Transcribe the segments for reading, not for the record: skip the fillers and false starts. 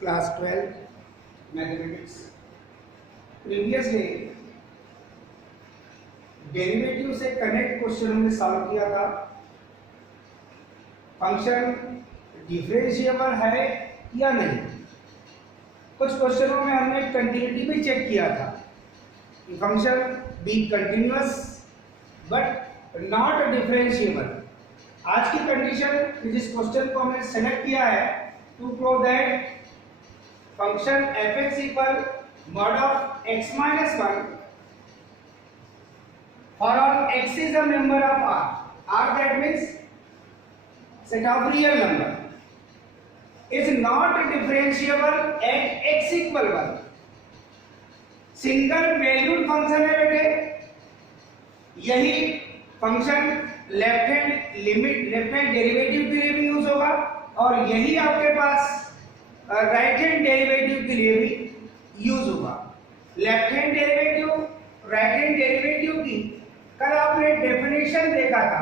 Class 12 mathematics. Previously derivative से connect question हमने solve किया था। फंक्शन डिफरेंशिएबल है या नहीं। कुछ क्वेश्चनों में हमने कंटिन्यूटी भी चेक किया था कि function B continuous but not differentiable. आज की कंडीशन जिस क्वेश्चन को हमने सेलेक्ट किया है to prove that function f(x) equal mod of x minus 1 for all x is a member of R. R that means set of real number is not differentiable at x equal 1. Single valued function है बेटे। यही function left hand limit left hand derivative के लिए भी use होगा और यही आपके पास राइट हैंड डेरिवेटिव के लिए भी यूज होगा। Left hand derivative right hand derivative की कल आपने डेफिनेशन देखा था।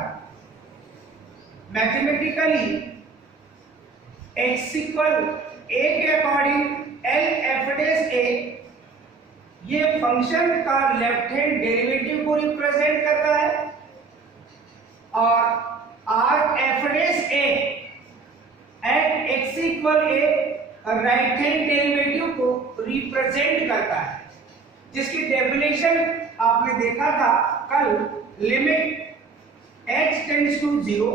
मैथमेटिकली x इक्वल a के according L F dash A ये फंक्शन का लेफ्ट हैंड डेरिवेटिव को रिप्रेजेंट करता है और R F dash A at x equal a right hand derivative को रिप्रेजेंट करता है, जिसकी डेफिनेशन आपने देखा था कल। Limit h tends to 0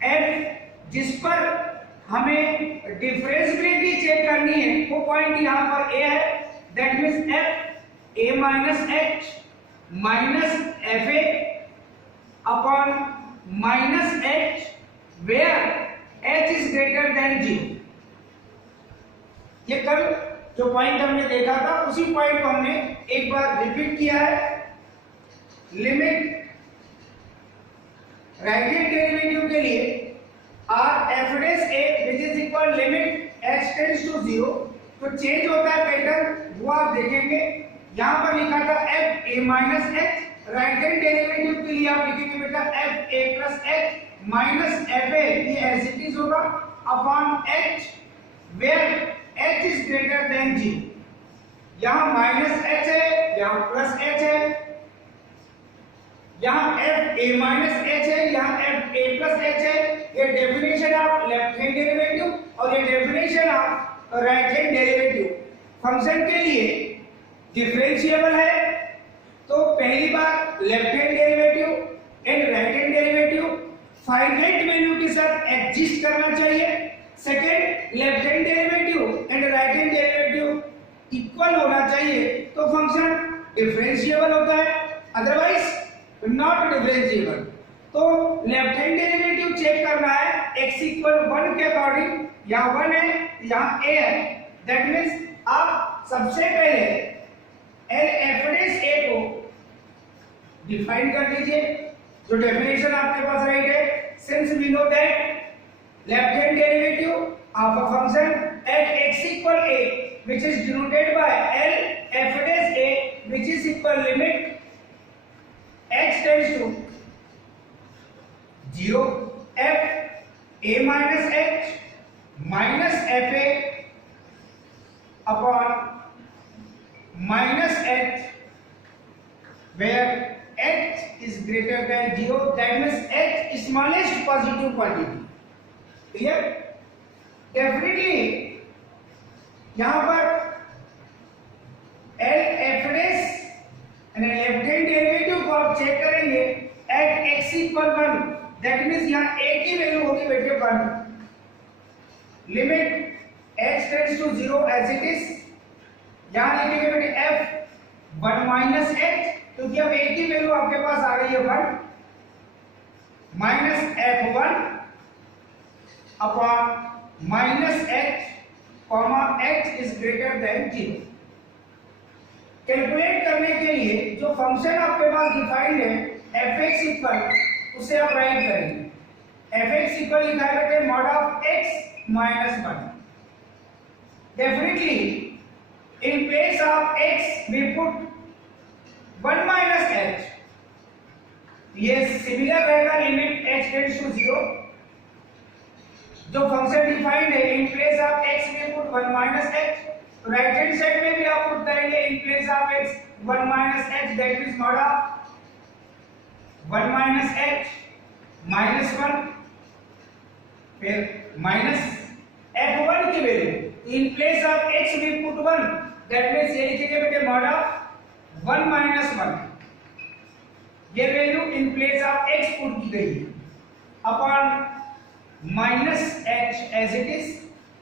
f जिस पर हमें डिफरेंशिएबिलिटी चेक करनी है वो पॉइंट यहां पर a है। That means f a minus h minus f a upon minus h where h is greater than 0। ये कल जो पॉइंट हमने देखा था उसी पॉइंट को हमने एक बार रिपीट किया है। लिमिट राइट हैंड डेरिवेटिव के लिए r f dash a which is equal limit h tends to 0 तो चेंज होता है पैटर्न, वो आप देखेंगे। यहां पर लिखा था f a minus h, right hand derivative के लिए आप लिखेंगे बेटा f a plus h minus f a, ये एज इट इज होगा upon h where h is greater than 0। यहां माइनस h है, यहां प्लस h है, यहां f a minus h है, यहां f a plus h है। ये definition of left hand derivative और ये definition of right hand derivative function के लिए डिफरेंशिएबल है। तो पहली बात left hand derivative and right hand derivative finite value के साथ एग्जिस्ट करना चाहिए। Second, left hand derivative and right hand derivative equal होना चाहिए तो फंक्शन डिफरेंशिएबल होता है, अदरवाइज नॉट डिफरेंशिएबल। तो लेफ्ट हैंड डेरिवेटिव चेक करना है x इक्वल 1 के अकॉर्डिंग। यहाँ 1 है, यहाँ a है। दैट मींस आप सबसे पहले एल एफ डैश a को डिफाइन कर दीजिए, जो डेफिनेशन आपके पास राइट है। Since we know that left hand derivative of a function at x equal a which is denoted by L f dash a which is equal limit x tends to 0 f a minus h minus f a upon minus h where h is greater than 0, that means h smallest positive quantity। Clear? Definitely यहां पर L F dash left hand derivative को आप check करेंगे at x equal 1, that means यहां a की value होगी बेटे 1। Limit h tends to 0 as it is. यहां लिखेंगे बेटे f 1 माइनस h, क्योंकि अब a की वैल्यू आपके पास आ गई है 1 minus f1 upon minus h comma h is greater than 0। Calculate करने के लिए जो फंक्शन आपके पास डिफाइंड है f(x) इक्वल, उसे आप राइट करेंगे। f(x) इक्वल लिखा है बेटे mod of x minus 1। Definitely in place of x we put 1 minus h। ये सिमिलर रहेगा लिमिट h टेंड्स टू 0 जो फंक्शन डिफाइंड है इन प्लेस ऑफ x में पुट 1 माइनस h, तो राइट हैंड साइड में भी आप पुट करेंगे in place of x 1 minus h, that means mod of 1 minus h minus 1, फिर माइनस f1 की value in place of x में put 1, that means ये लिखेंगे बेटे मॉड ऑफ 1 माइनस 1, ये value in place of x put की गई है upon minus h as it is.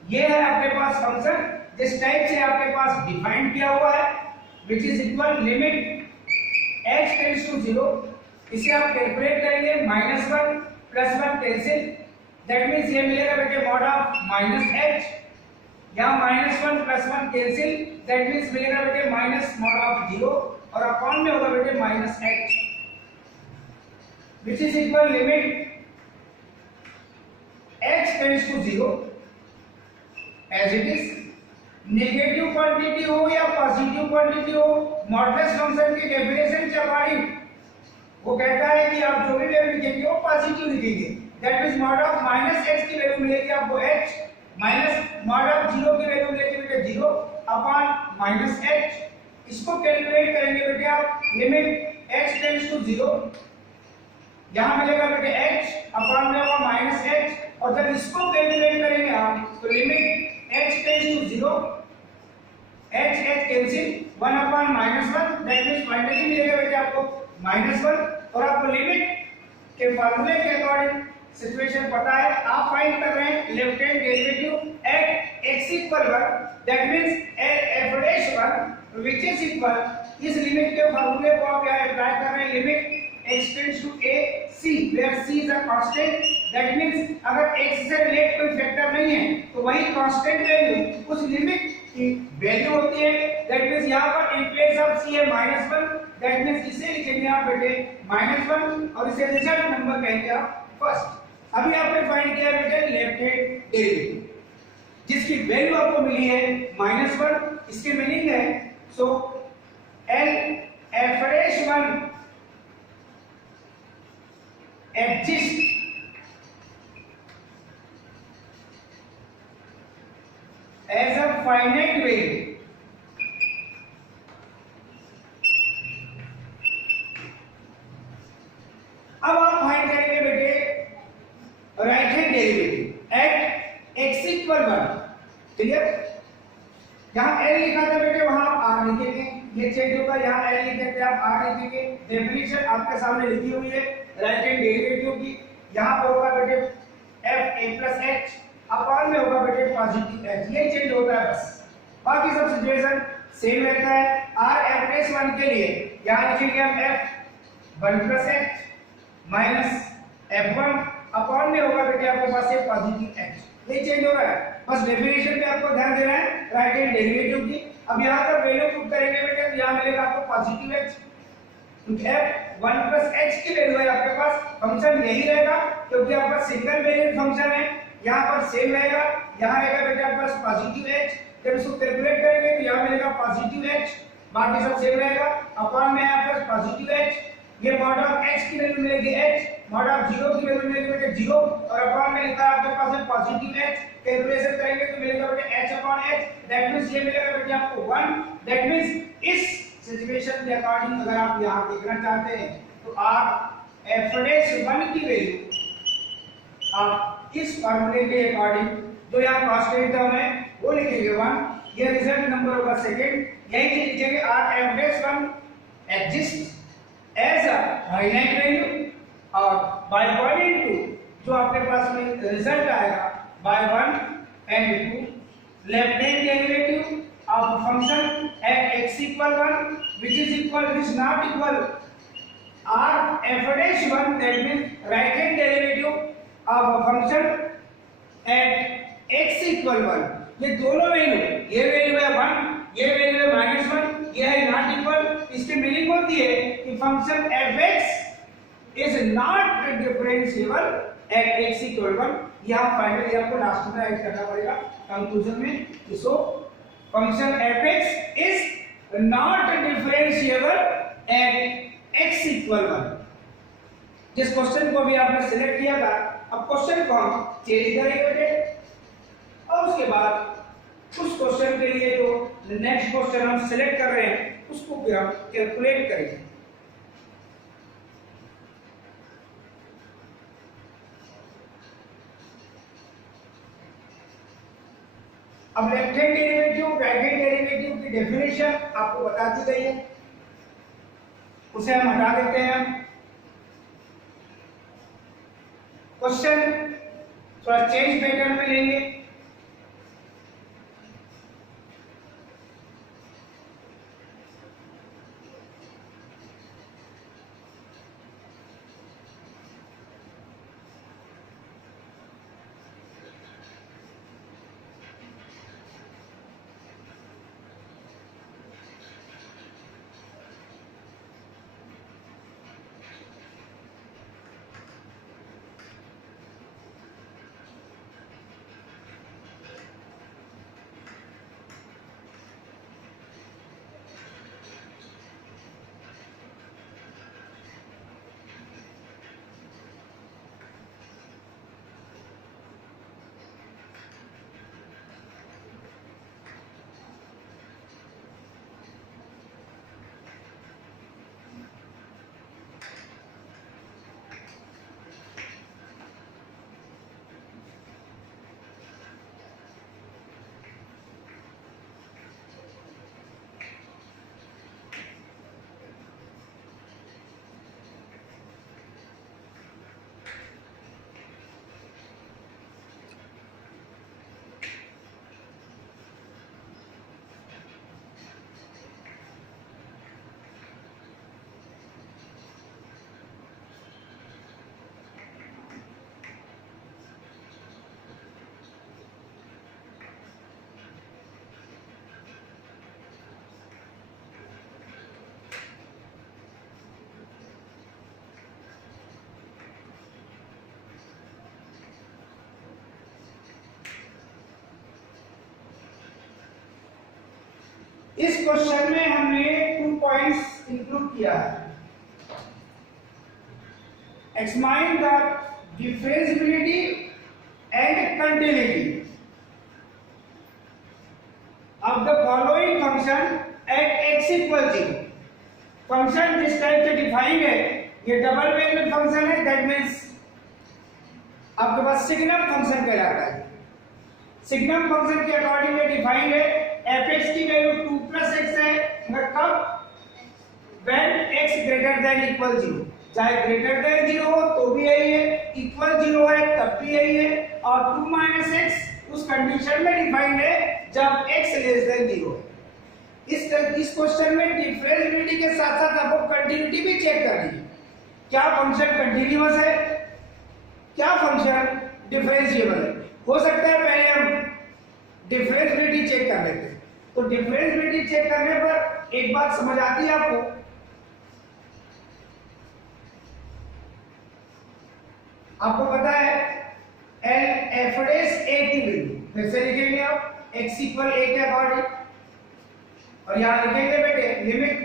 ये है आपके पास फंक्शन जिस टाइप से आपके पास डिफाइन किया हुआ है, which is equal limit h tends to 0। इसे आप कैलकुलेट करेंगे -1 + 1 कैंसिल, दैट मींस ये मिलेगा बेटे मॉड ऑफ -h, यहां -1 + 1 कैंसिल, दैट मींस मिलेगा बेटे माइनस मॉड ऑफ 0 और अपॉन में होगा बेटे -h, which is equal limit h tends to 0 as it is. Negative quantity हो या पॉजिटिव क्वांटिटी हो, मॉडुलस फंक्शन की डेफिनेशन के अकॉर्डिंग वो कहता है कि आप जो भी वैल्यू लिखेंगे वो पॉजिटिव लिखेंगे, that means mod of -h की वैल्यू मिलेगी आपको h, माइनस मॉड ऑफ 0 की वैल्यू मिलेगी बेटे 0 अपॉन -h। इसको कैलकुलेट करेंगे बेटे आप, लिमिट h टेंड्स टू 0, यहां मिलेगा बेटे h अपॉन में होगा -h, और जब इसको कैलकुलेट करेंगे आप तो limit h tends to 0, h cancel, 1 upon -1, that means finally मिलेगा बेटे आपको -1, और आपको लिमिट के फार्मूले के अकॉर्डिंग सिचुएशन पता है, आप फाइंड कर रहे हैं left hand derivative at x equal 1, that means f dash 1 which is equal, इस लिमिट के फार्मूले को आप यहां अप्लाई कर रहे हैं, limit x tends to a c where c is a constant, that means अगर x से रिलेट कोई फैक्टर नहीं है तो वही कांस्टेंट वैल्यू उस लिमिट की वैल्यू होती है, दैट मींस यहां पर इन प्लेस ऑफ c है -1, दैट मींस इसे लिखेंगे आप बेटे -1 और इसे रिजल्ट नंबर कहेंगे आप फर्स्ट। अभी आपने फाइंड किया बेटे लेफ्ट हैंड डेरिवेटिव जिसकी वैल्यू आपको मिली है -1, इसके मीनिंग है सो l f dash 1 exist as a finite variable। अब आप फाइंड करेंगे बेटे right hand derivative at x equal 1, clear. जहां l लिखा था बेटे वहां r लिखेंगे, ये चेंज होगा, यहां l लिखे थे आप r लिखेंगे। डेफिनेशन आपके सामने लिखी हुई है राइट हैंड डेरिवेटिव की, यहां पर होगा बेटे f a plus h upon में होगा बेटे पॉजिटिव h, ये चेंज होता है बस, बाकी सब सिचुएशन सेम रहता है। r f डैश 1 के लिए यहां लिखेंगे हम f 1 plus h minus f1 upon में होगा बेटे आपके पास ये पॉजिटिव h, ये चेंज हो रहा है, बस डेफिनेशन पे आपको ध्यान देना है राइट हैंड डेरिवेटिव की। अब यहां पर वैल्यू पुट करेंगे बेटे तो यहां मिलेगा आपको पॉजिटिव h, क्योंकि f1 plus h की वैल्यू है आपके पास, फंक्शन यही रहेगा क्योंकि आपका सिंगल वेरिएबल फंक्शन है, यहां पर सेम रहेगा, यहां रहेगा बेटे आपके पास पॉजिटिव h, जब इसको कैलकुलेट करेंगे तो यहां मिलेगा पॉजिटिव h, बाकी सब सेम रहेगा, अपॉन में आपके पास पॉजिटिव h, ये मॉड ऑफ h की वैल्यू मिलेगी h, मॉड ऑफ 0 की वैल्यू मिलेगी बेटे 0, और अपॉन में लिखा है आपके पास है पॉजिटिव h, कैलकुलेशन करेंगे तो मिलेगा बेटे h upon h, that means ये मिलेगा बेटे आपको 1, दैट मींस इस सिचुएशन के अकॉर्डिंग अगर आप यहां देखना चाहते हैं तो आप f डैश 1 की वैल्यू आप इस फार्मूले के अकॉर्डिंग जो यहां कांस्टेंट टर्म है वो लिखेंगे 1, ये रिजल्ट नंबर होगा सेकंड, यही चीज लिखेंगे r f dash 1 exist as a finite value, और बाय पॉइंट टू जो आपके पास में रिजल्ट आएगा by 1 and 2 left hand derivative of a function at x equal 1 which is not equal r f dash 1, that means right hand derivative of a function at x equal 1, ये दोनों value, ये value है 1, ये value है -1, ये है not equal, इसकी meaning होती है कि function f(x) is not differentiable at x equal 1। यहां फाइनली आपको लास्ट में ऐड करना पड़ेगा कंक्लूजन में, सो function f(x) is not differentiable at x equal 1। जिस क्वेश्चन को भी आपने सिलेक्ट किया था अब क्वेश्चन को हम चेंज करेंगे बेटे और उसके बाद उस क्वेश्चन के लिए जो नेक्स्ट क्वेश्चन हम सिलेक्ट कर रहे हैं उसको फिर हम कैलकुलेट करेंगे। अब left hand derivative right hand derivative की डेफिनेशन आपको बता दी गई है, उसे हम हटा देते हैं। क्वेश्चन थोड़ा चेंज पैटर्न में लेंगे। इस क्वेश्चन में हमने 2 पॉइंट्स इंक्लूड किया है। Examine the differentiability and continuity of the following function at x equal 0। Function जिस टाइप से डिफाइंड है ये डबल वैल्यूड फंक्शन है, दैट मींस आपके पास सिग्नम फंक्शन कहलाता है। सिग्नम फंक्शन के अकॉर्डिंग ये डिफाइंड है। fx की वैल्यू 2 + x है, मगर कब when x greater than equal 0। चाहे ग्रेटर देन 0 हो तो भी यही है, इक्वल 0 है तब भी यही है, और 2 - x उस कंडीशन में डिफाइंड है जब x लेस देन 0 है। इस क्वेश्चन में डिफरेंशिएबिलिटी के साथ साथ आपको कंटिन्यूटी भी चेक करनी है। क्या फंक्शन कंटीन्यूअस है, क्या फंक्शन डिफरेंशिएबल है। हो सकता है पहले हम डिफरेंशिएबिलिटी चेक कर लेते हैं। तो डिफरेंशिएबिलिटी चेक करने पर एक बात समझ आती है आपको, आपको पता है f' a की वैल्यू फिर से लिखेंगे आप x = a के अकॉर्डिंग, और यहां लिखेंगे बेटे limit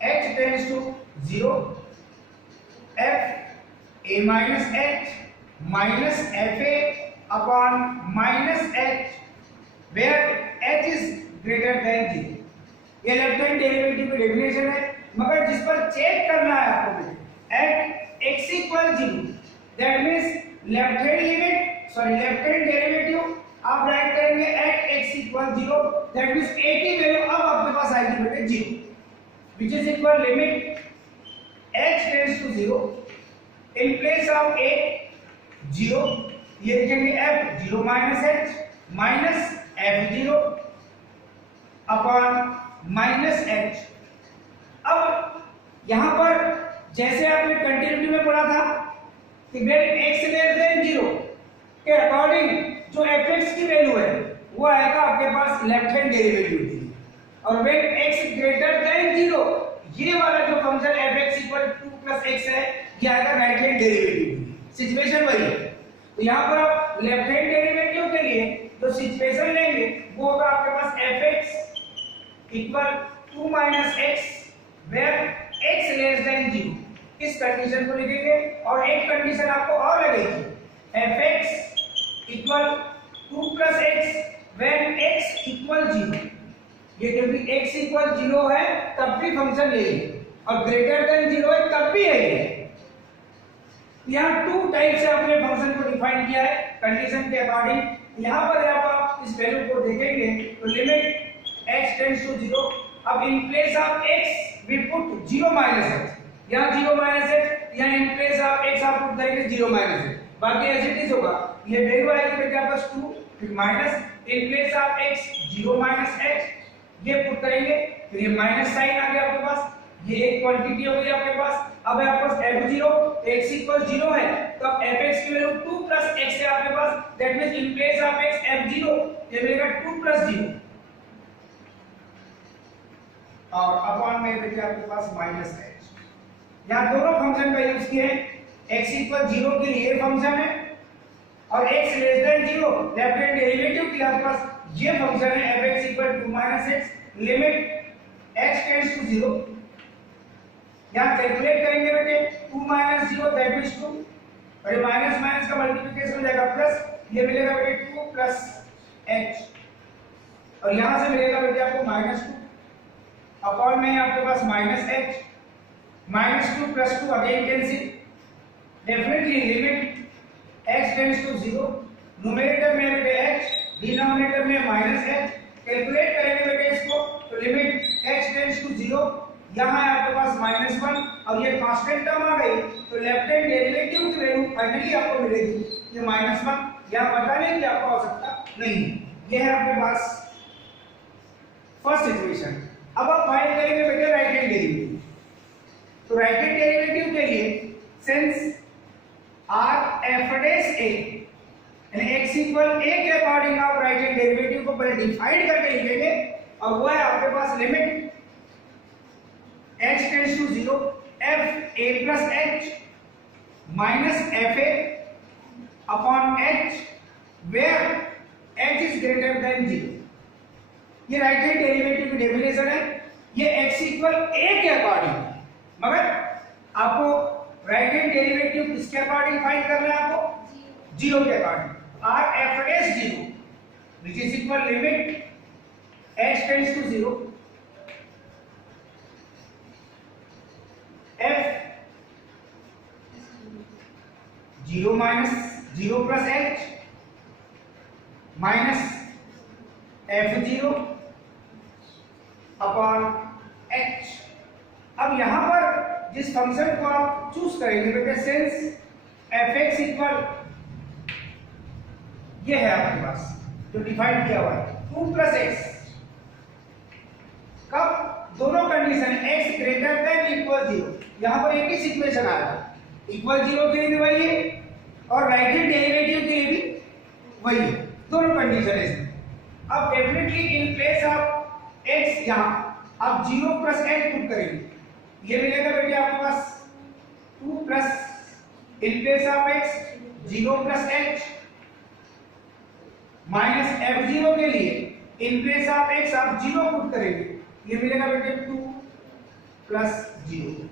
h tends to 0 f a - h minus fa upon -h where h is greater than 0। ये लेफ्ट हैंड डेरिवेटिव की डेफिनेशन है, मगर जिस पर चेक करना है आपको at x = 0, that means left hand derivative आप राइट करेंगे at x = 0, that means a की वैल्यू अब आपके पास आएगी बेटे 0, which is equal limit h tends to 0 in place of a 0, ये लिखेंगे f 0 - h minus f0 upon -h। अब यहां पर जैसे आपने कंटिन्यूटी में पढ़ा था कि when x लेस देन 0 के अकॉर्डिंग जो fx की वैल्यू है वो आएगा आपके पास लेफ्ट हैंड डेरिवेटिव की, और when x ग्रेटर देन 0 ये वाला जो फंक्शन fx = 2 + x है ये आएगा राइट हैंड डेरिवेटिव। सिचुएशन वही है। तो यहां पर आप लेफ्ट हैंड डेरिवेटिव के लिए जो सिचुएशन लेंगे वो होगा आपके पास fx = 2 - x where x less than 0। इस कंडीशन को लिखेंगे और एक कंडीशन आपको और लगेगी, fx equal 2 plus x when x equal 0। ये क्योंकि x इक्वल 0 है तब भी फंक्शन यही है और ग्रेटर देन 0 है तब भी यही है। यहाँ 2 टाइप से आपने फंक्शन को डिफाइन किया है कंडीशन के अकॉर्डिंग। यहाँ पर आप इस वैल्यू को देखेंगे तो लिमिट x टेंड्स टू 0। अब in place of x we put 0 minus x, यहाँ 0 माइनस x, यहाँ इन प्लेस ऑफ x आप पुट करेंगे 0 माइनस x, बाकी ऐसे ही होगा। ये वैल्यू आएगी बेटा पास 2 फिर minus in place of x 0 minus x, ये पुट करेंगे फिर ये माइनस साइन आ गया आपके पास, ये एक क्वांटिटी हो गई आपके पास। अब आपके पास f0 x इक्वल 0 है तो अब fx की वैल्यू 2 प्लस x है आपके पास, that means in place of x f0 ये मिलेगा 2 प्लस 0 और अपॉन में देखिए आपके पास माइनस h। यहां दोनों फंक्शन का यूज किए हैं, x इक्वल 0 के लिए फंक्शन है और x less than 0 left hand derivative के लिए आपके पास ये फंक्शन है fx equal 2 minus x limit x tends to 0। यहां कैलकुलेट करेंगे बेटे 2 माइनस 0 दैट मींस 2 और ये माइनस माइनस का मल्टीप्लिकेशन हो जाएगा प्लस, ये मिलेगा बेटे 2 प्लस h और यहां से मिलेगा बेटे आपको माइनस 2 अपॉन में आपके पास minus h minus 2 plus 2 again cancel, definitely limit x tends to 0। Numerator में बेटे h डिनोमिनेटर में माइनस h, कैलकुलेट करेंगे बेटे इसको तो लिमिट x टेंड्स टू 0, यहाँ है आपके पास माइनस 1 और ये कांस्टेंट टर्म आ गई तो लेफ्ट हैंड डेरिवेटिव की वैल्यू फाइनली आपको मिलेगी ये माइनस 1। यहाँ बताने की आपको आवश्यकता नहीं है, ये है आपके पास फर्स्ट इक्वेशन। अब आप फाइंड करेंगे बेटे राइट हैंड डेरिवेटिव। तो राइट हैंड डेरिवेटिव के लिए since r f dash a यानी x इक्वल a के अकॉर्डिंग आप राइट हैंड डेरिवेटिव को पहले डिफाइन करके लिखेंगे और वो है आपके पास limit h tends to 0 f a plus h minus f a upon h where h is greater than 0। ये राइट हैंड डेरिवेटिव की डेफिनेशन है, ये x इक्वल a के अकॉर्डिंग, मगर आपको राइट हैंड डेरिवेटिव किसके अकॉर्डिंग फाइंड करना है आपको 0 के according. r f dash 0 which is equal limit h tends to 0 f 0 minus 0 plus h minus f0 upon h। अब यहां पर जिस फंक्शन को आप चूज करेंगे बेटे सिंस fx इक्वल ये है आपके पास जो डिफाइन किया हुआ है 2 प्लस x, कब दोनों condition x greater than equal 0, यहां पर एक ही सिचुएशन आ रहा है इक्वल 0 के लिए भी वही है और राइट हैंड डेरिवेटिव के लिए भी वही है, दोनों कंडीशन है। अब definitely in place of x यहां आप 0 प्लस h पुट करेंगे, ये मिलेगा बेटे आपके पास 2 plus in place of x 0 plus h minus f0 के लिए इन प्लेस ऑफ x आप 0 पुट करेंगे, ये मिलेगा बेटे 2 प्लस 0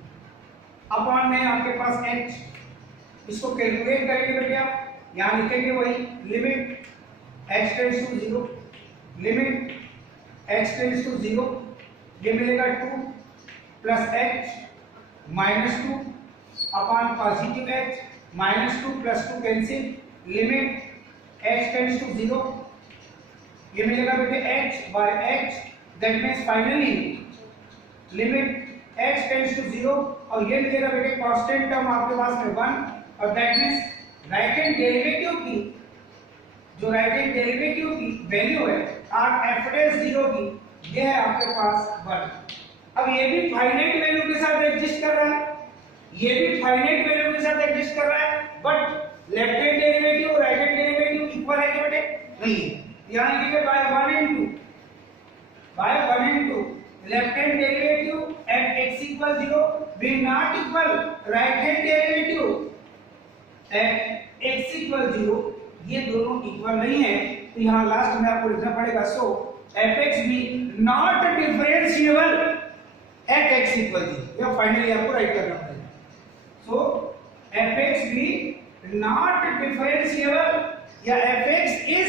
अपॉन में आपके पास h। इसको कैलकुलेट करेंगे बेटे आप, यहां लिखेंगे वही limit h tends to 0 limit h tends to 0, ये मिलेगा 2 plus h minus 2 upon positive h minus 2 plus 2 cancel, limit h tends to 0, ये मिलेगा बेटे h by h, that means finally limit h tends to 0 और ये मिलेगा बेटे constant term आपके पास में 1 और that means right hand derivative की जो राइट हैंड डेरिवेटिव की वैल्यू है r f डैश 0 की, ये है आपके पास 1। अब ये भी फाइनाइट वैल्यू के साथ एग्जिस्ट कर रहा है, ये भी फाइनाइट वैल्यू के साथ एग्जिस्ट कर रहा है, बट लेफ्ट हैंड डेरिवेटिव और राइट हैंड डेरिवेटिव इक्वल है क्या बेटे? नहीं है। यहां लिखेंगे bye 1 into left hand derivative at x equal 0 will not equal right hand derivative at x equal 0, ये दोनों इक्वल नहीं है तो यहाँ लास्ट में आपको लिखना पड़ेगा सो fx भी not differentiable at x equal 0, यह फाइनली आपको राइट करना पड़ेगा। सो fx भी नॉट डिफरेंशिएबल या fx is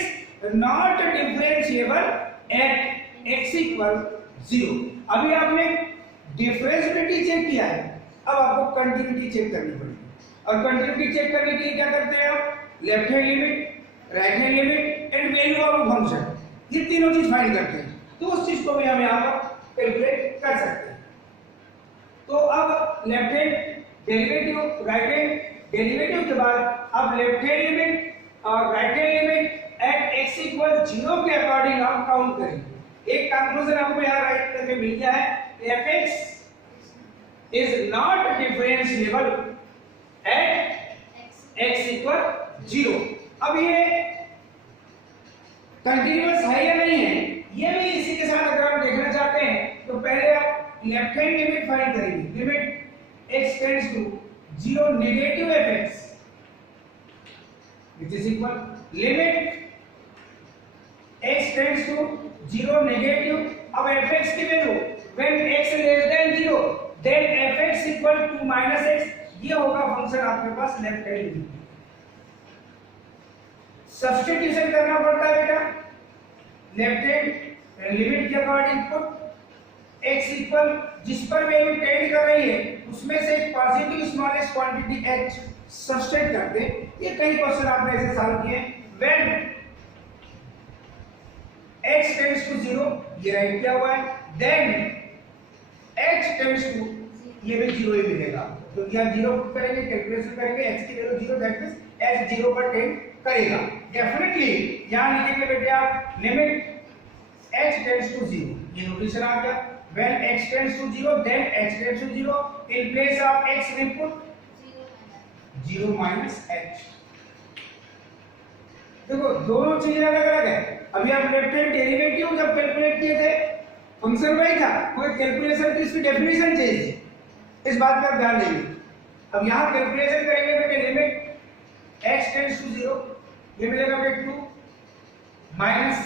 not differentiable eight x equal 0। अभी आपने डिफरेंशिएबिलिटी चेक किया है, अब आपको कंटिन्यूटी चेक करनी पड़ेगी। और कंटिन्यूटी चेक करने के लिए क्या करते हैं आप? Left hand limit, right hand limit and value of function, ये तीनों चीज फाइंड करते हैं। तो उस चीज को भी हम यहाँ पर कैलकुलेट कर सकते हैं। तो अब left hand derivative, right hand derivative के बाद अब लेफ्ट हैंड लिमिट और right hand limit at x equal 0 के अकॉर्डिंग आप काउंट करेंगे। एक कंक्लूजन आपको यहाँ राइट करके मिल गया है, fx is not differentiable at x equal 0। अब ये कंटिन्यूअस है या नहीं है, ये भी इसी के साथ अगर आप देखना चाहते हैं तो पहले आप लेफ्ट हैंड लिमिट फाइंड करेंगे। Limit x tends to 0 negative fx which is equal limit x tends to 0 negative. अब fx की value when x less than 0 then fx equal to minus x, ये होगा फंक्शन आपके पास left hand limit. Substitution करना पड़ता है बेटा, left hand limit के अकॉर्डिंग पुट x इक्वल जिस पर वैल्यू टेंड कर रही है उसमें से एक positive smallest quantity h subtract कर दे। ये कई क्वेश्चन आपने ऐसे सॉल्व किए। व्हेन x टेंड्स टू 0, ये राइट किया हुआ है, देन h टेंड्स टू, ये भी 0 ही मिलेगा क्योंकि आप 0 पुट करेंगे, कैलकुलेशन करेंगे, h की वैल्यू 0, दैट मींस h 0 पर टेंड करेगा। डेफिनेटली यहां लिखेंगे बेटे आप लिमिट h टेंड्स टू 0, ये नोटेशन आ गया। When x tends to 0 then h tends to 0, in place of x we put 0 minus h। देखो दोनों चीजें अलग अलग है। अभी आप लेफ्ट हैंड डेरिवेटिव जब कैलकुलेट किए थे फंक्शन वही था, मगर कैलकुलेशन की इसकी डेफिनेशन चेंज है, इस बात का ध्यान देंगे। अब यहाँ कैलकुलेशन करेंगे बेटे लिमिट x टेंड्स टू 0, ये मिलेगा बेटे 2 माइनस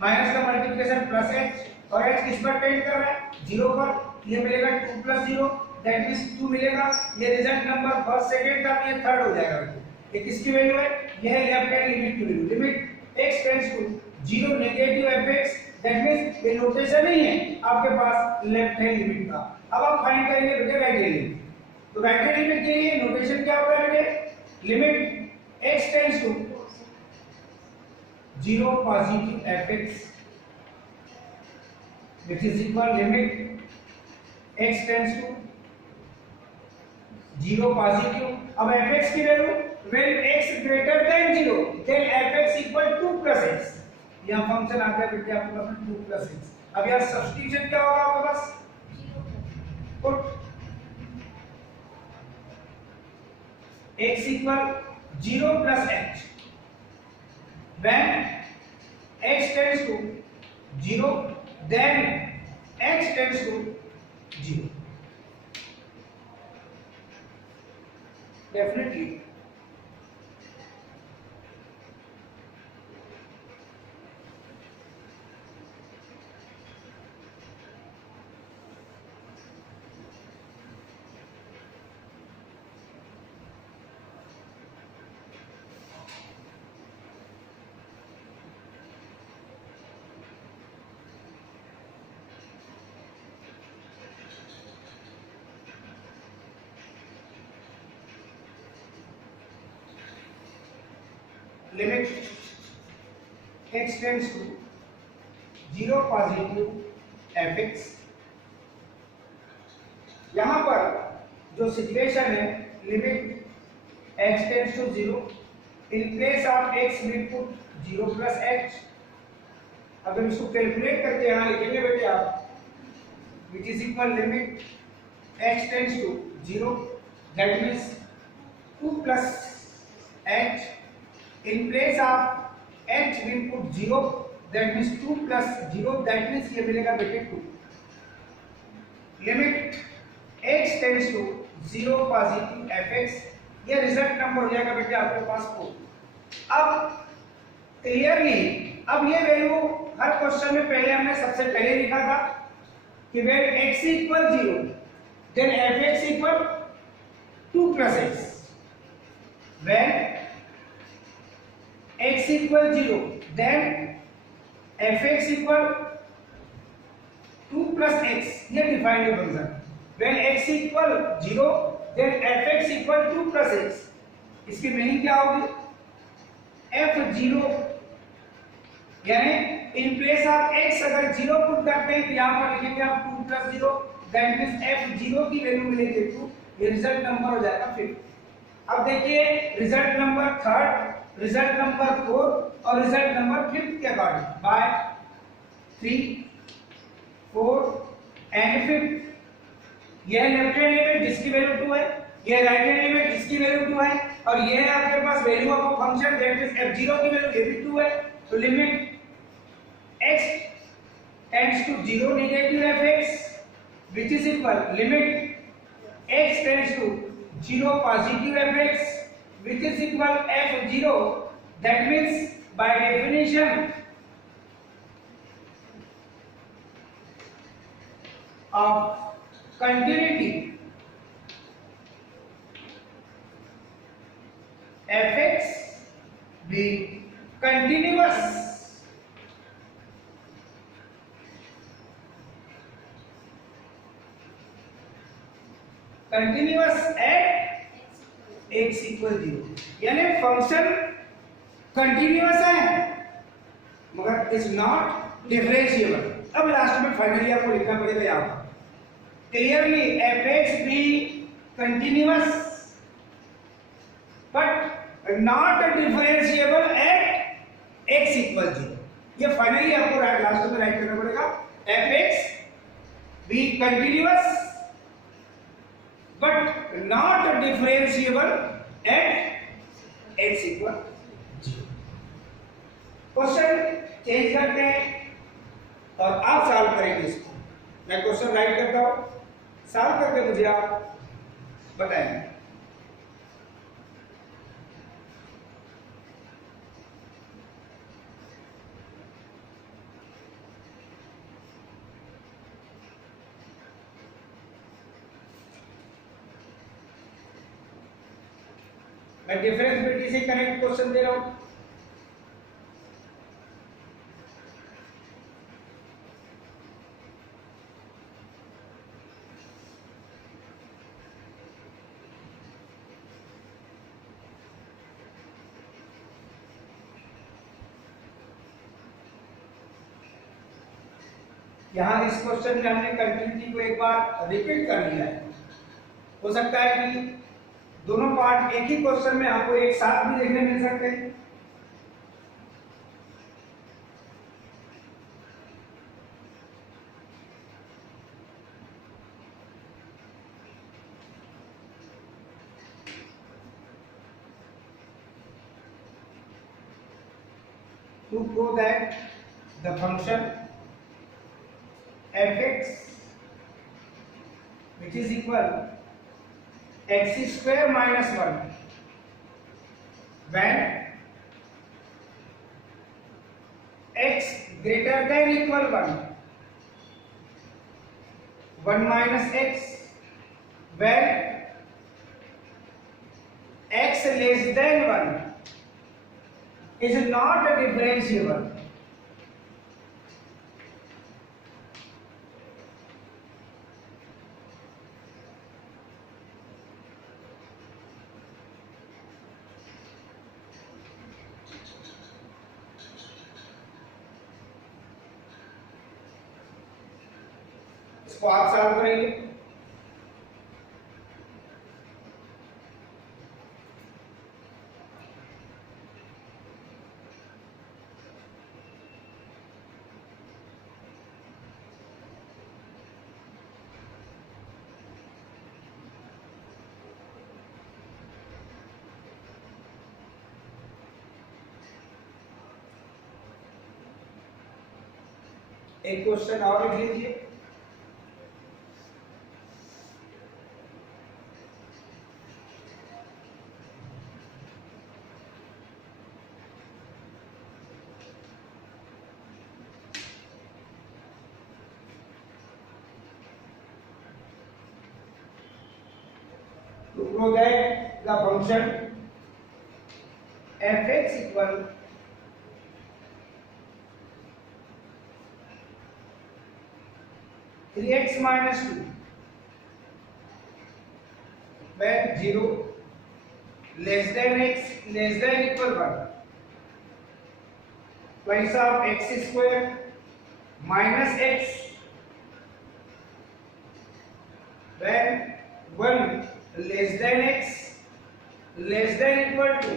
का मल्टीप्लिकेशन प्लस h, और h किस पर टेंड कर रहा है? 0 पर, ये मिलेगा 2 प्लस 0 दैट मींस 2 मिलेगा। ये रिजल्ट नंबर फर्स्ट सेकंड था, ये थर्ड हो जाएगा बेटे। ये किसकी वैल्यू है? ये है लेफ्ट हैंड लिमिट की value. Limit x tends to 0 negative fx, that means ये नोटेशन नहीं है आपके पास लेफ्ट हैंड लिमिट का। अब आप फाइंड करेंगे बेटे राइट हैंड लिमिट। तो राइट हैंड लिमिट के लिए नोटेशन क्या होगा बेटे? Limit x tends to 0 positive fx which is equal limit x tends to 0 positive. अब fx की value when x greater than 0 then fx equal 2 plus x, यहां function आ गया बेटे आपके पास 2 plus x। अब यार सब्स्टिट्यूशन क्या होगा आपके पास? Put x equal 0 plus h when x tends to 0 then h tends to 0। definitely limit x tends to 0 positive fx। यहां पर जो सिचुएशन है limit x tends to 0, in place of x we put 0 plus h। अगर इसको calculate करके यहां लिखेंगे बेटे आप which is equal limit x tends to 0, that means 2 plus h, in place of h we put 0, that means 2 plus 0, that means ये मिलेगा बेटे 2। Limit x tends to 0 positive fx, ये रिजल्ट नंबर हो जाएगा बेटे आपके पास 4। अब क्लियरली अब ये वैल्यू हर क्वेश्चन में पहले हमने सबसे पहले लिखा था कि when x equal 0 then fx equal 2 plus x. When x equal 0, then fx equal 2 plus x. ये defined function. When x equal 0, then fx equal 2 plus x. इसकी मीनिंग क्या होगी? f0 यानी इन प्लेस ऑफ x अगर 0 put करते हैं तो यहाँ पर लिखेंगे आप 2 plus 0, दैट मींस f0 की वैल्यू मिलेगी 2. ये रिजल्ट नंबर हो जाएगा 5. अब देखिए रिजल्ट नंबर 3, रिजल्ट नंबर 4 और रिजल्ट नंबर 5 के अकॉर्डिंग बाय 3, 4 एंड 5. यह लेफ्ट हैंड लिमिट जिसकी वैल्यू 2 है, यह राइट हैंड लिमिट जिसकी वैल्यू 2 है, और यह है आपके पास value of a function that is f0 की वैल्यू ये भी 2 है. तो limit x tends to 0 negative fx which is equal limit x tends to 0 positive fx which is equal f0. That means by definition of continuity fx being continuous at x equal 0. यानी function continuous है मगर is not differentiable. अब last में finally आपको लिखना पड़ेगा यहाँ clearly fx भी continuous but not differentiable eight x equal 0. ये फाइनली आपको लास्ट में राइट करना पड़ेगा. fx भी continuous but not differentiable at x equal 0. Question change करते हैं और आप सॉल्व करेंगे इसको. मैं क्वेश्चन राइट करता हूं, सॉल्व करके मुझे आप बताएंगे. मैं डिफरेंशिएबिलिटी से कनेक्ट क्वेश्चन दे रहा हूं. यहां इस क्वेश्चन में हमने कंटिन्यूटी को एक बार रिपीट कर लिया है. हो सकता है कि दोनों पार्ट एक ही क्वेश्चन में आपको एक साथ भी देखने मिल सकते हैं. To prove that the function fx which is equal x square minus 1 when x greater than equal 1 minus x when x less than 1 is not differentiable. इसको आप सॉल्व करेंगे. एक क्वेश्चन और लिख लीजिए. Project the function fx equal 3x minus 2 when 0 less than x less than equal 1 twice of x square minus x when 1 less than x less than equal to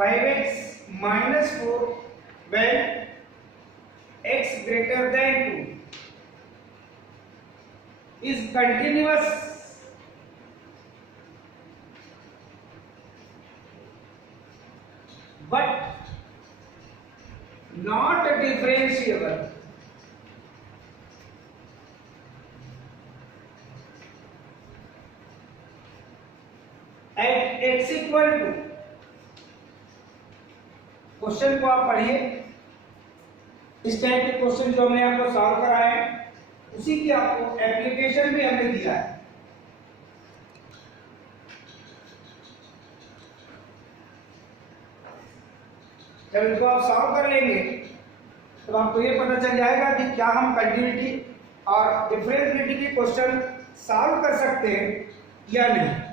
5x minus 4 when x greater than 2 is continuous but not differentiable. At x equal to, question को आप पढ़िए, इस type के question जो हमने आपको solve कराए हैं उसी की आपको एप्लीकेशन भी हमने दिया है। जब इनको आप सॉल्व कर लेंगे तो आपको ये पता चल जाएगा कि क्या हम कंटिन्यूटी और डिफरेंशिएबिलिटी के क्वेश्चन सॉल्व कर सकते हैं या नहीं।